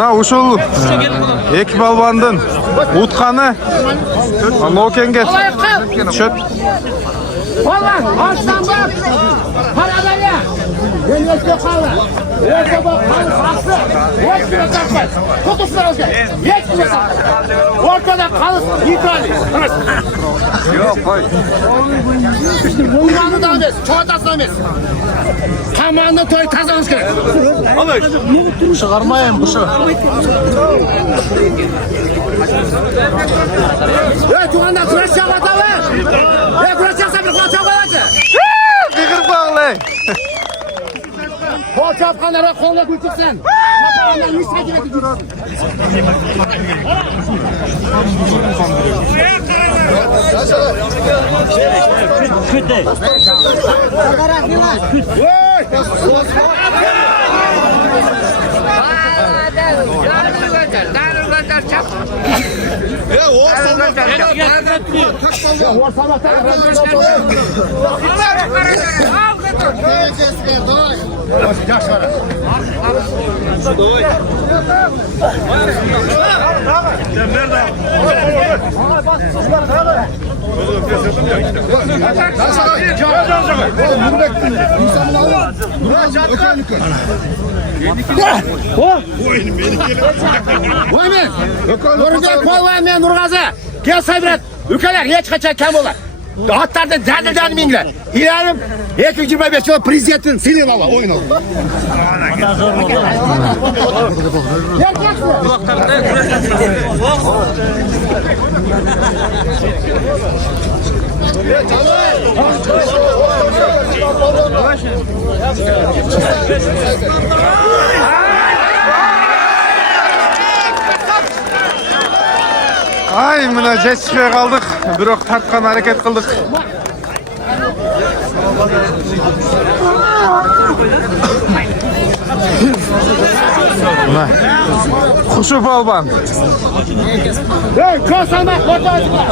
Mına uşul iki balbandın utkanı Nokenge çöp. Vallahi aslan bak. Para ya. Ben yetki kalı. Yetki bak kalı saksı. Yetki saksı. Kutuslar olsun. Yetki saksı. Ortada kalı İtalya. Yok koy. Uymanı da emez. Çoğatasını emez. Tamamını toy tazamız gerek. Çıkarmayın bu şu. Tuğanda kuraş çakata ver. Kuraş çaksa bir kulaç çakata. Kıkır bağlı. Kol çapkanlara kolla gülçüksen. Çapkanlar yüz sekine gülçüksen. Nurgaz koy men Nurgaz'a. Gel Sabret. Ülkeler hiç kaçan kam olar. Hatlarda zədildən mingler. İlahim 225 yıl prezidentin silin valla oyun oldu. Ay mına жетişpey kaldık. Bирок tartkan hareket kıldık. Mına. Kuşu balban. Hey, koşama, koşama.